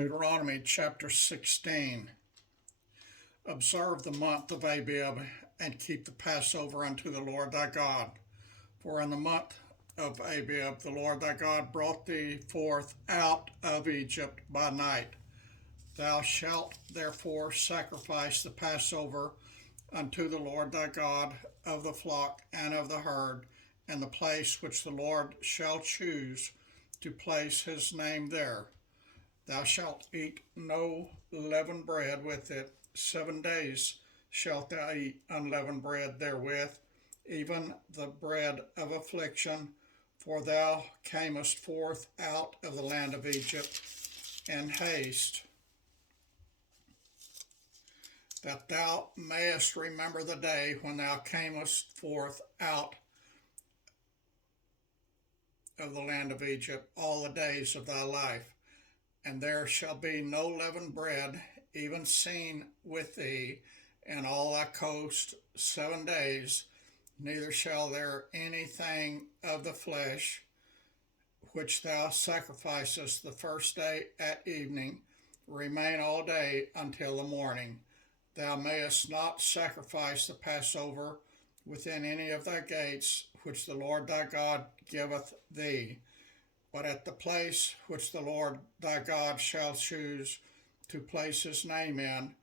Deuteronomy chapter 16. Observe the month of Abib, and keep the Passover unto the Lord thy God. For in the month of Abib the Lord thy God brought thee forth out of Egypt by night. Thou shalt therefore sacrifice the Passover unto the Lord thy God of the flock and of the herd, in the place which the Lord shall choose to place his name there. Thou shalt eat no leavened bread with it. 7 days shalt thou eat unleavened bread therewith, even the bread of affliction, for thou camest forth out of the land of Egypt in haste, that thou mayest remember the day when thou camest forth out of the land of Egypt all the days of thy life. And there shall be no leavened bread even seen with thee in all thy coast 7 days, neither shall there anything of the flesh which thou sacrificest the first day at evening remain all day until the morning. Thou mayest not sacrifice the Passover within any of thy gates which the Lord thy God giveth thee, but at the place which the Lord thy God shall choose to place his name in,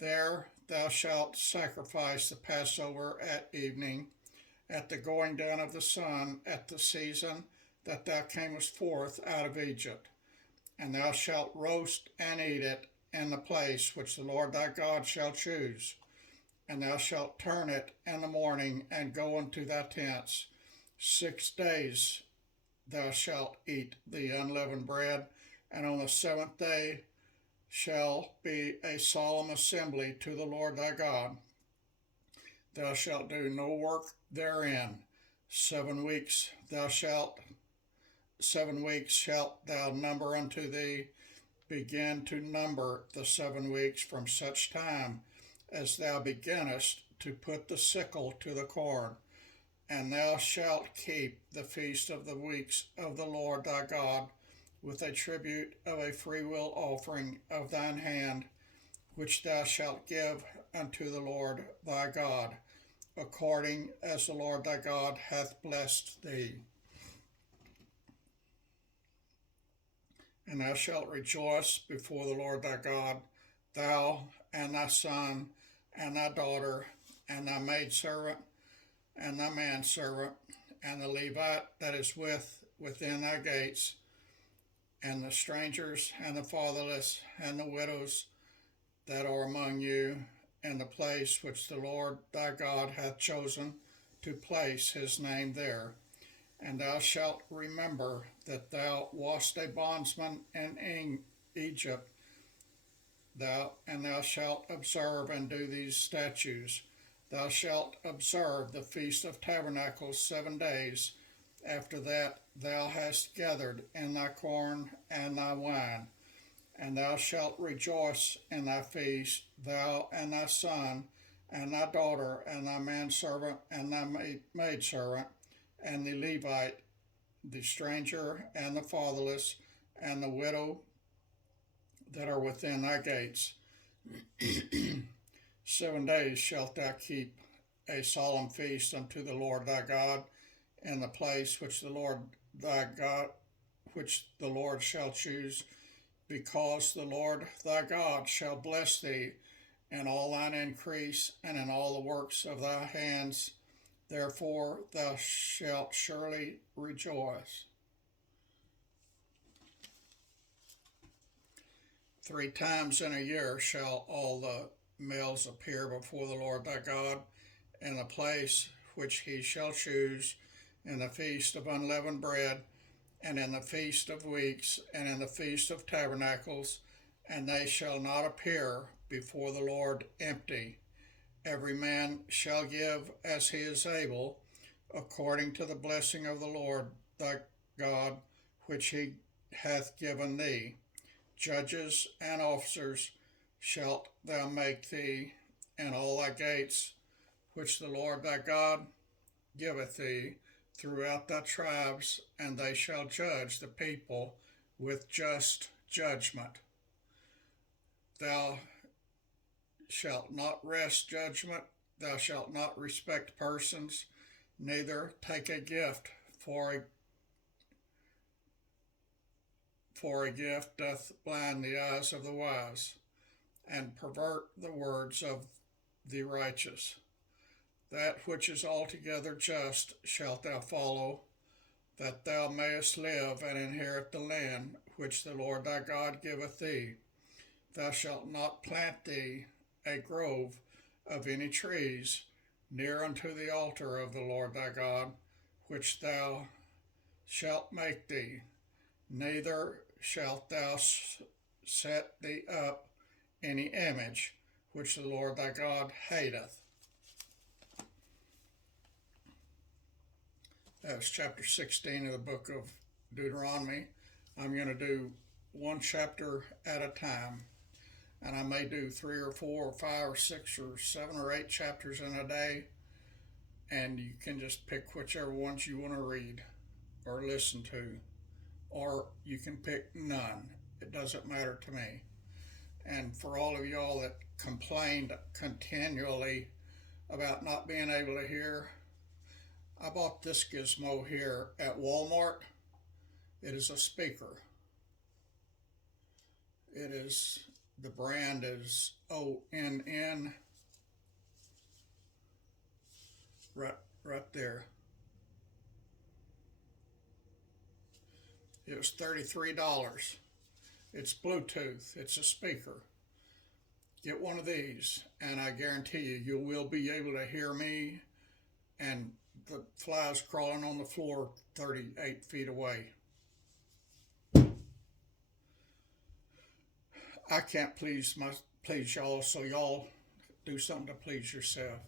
there thou shalt sacrifice the Passover at evening, at the going down of the sun, at the season that thou camest forth out of Egypt. And thou shalt roast and eat it in the place which the Lord thy God shall choose. And thou shalt turn it in the morning and go unto thy tents. 6 days thou shalt eat the unleavened bread, and on the 7th day shall be a solemn assembly to the Lord thy God. Thou shalt do no work therein. 7 weeks shalt thou number unto thee. Begin to number the 7 weeks from such time as thou beginnest to put the sickle to the corn. And thou shalt keep the feast of the weeks of the Lord thy God, with a tribute of a freewill offering of thine hand, which thou shalt give unto the Lord thy God, according as the Lord thy God hath blessed thee. And thou shalt rejoice before the Lord thy God, thou and thy son, and thy daughter, and thy maidservant, and thy manservant, and the Levite that is within thy gates, and the strangers, and the fatherless, and the widows that are among you, in the place which the Lord thy God hath chosen to place his name there. And thou shalt remember that thou wast a bondsman in Egypt, thou shalt observe and do these statutes. Thou shalt observe the Feast of Tabernacles 7 days. After that thou hast gathered in thy corn and thy wine. And thou shalt rejoice in thy feast, thou and thy son, and thy daughter, and thy manservant, and thy maidservant, and the Levite, the stranger, and the fatherless, and the widow that are within thy gates. 7 days shalt thou keep a solemn feast unto the Lord thy God in the place which the Lord shall choose, because the Lord thy God shall bless thee in all thine increase and in all the works of thy hands. Therefore thou shalt surely rejoice. 3 times in a year shall all the males appear before the Lord thy God in the place which he shall choose, in the feast of unleavened bread, and in the feast of weeks, and in the feast of tabernacles, and they shall not appear before the Lord empty. Every man shall give as he is able, according to the blessing of the Lord thy God, which he hath given thee. Judges and officers shalt thou make thee in all thy gates, which the Lord thy God giveth thee throughout thy tribes, and they shall judge the people with just judgment. Thou shalt not wrest judgment. Thou shalt not respect persons, neither take a gift, for a gift doth blind the eyes of the wise, and pervert the words of the righteous. That which is altogether just shalt thou follow, that thou mayest live and inherit the land which the Lord thy God giveth thee. Thou shalt not plant thee a grove of any trees near unto the altar of the Lord thy God, which thou shalt make thee, neither shalt thou set thee up any image which the Lord thy God hateth. That's chapter 16 of the book of Deuteronomy. I'm going to do one chapter at a time, and I may do 3 or 4 or 5 or 6 or 7 or 8 chapters in a day, and you can just pick whichever ones you want to read or listen to, or you can pick none. It doesn't matter to me. And for all of y'all that complained continually about not being able to hear, I bought this gizmo here at Walmart. It is a speaker. The brand is ONN, right there. It was $33. It's Bluetooth. It's a speaker. Get one of these, and I guarantee you will be able to hear me and the flies crawling on the floor 38 feet away. I can't please y'all, so y'all do something to please yourself.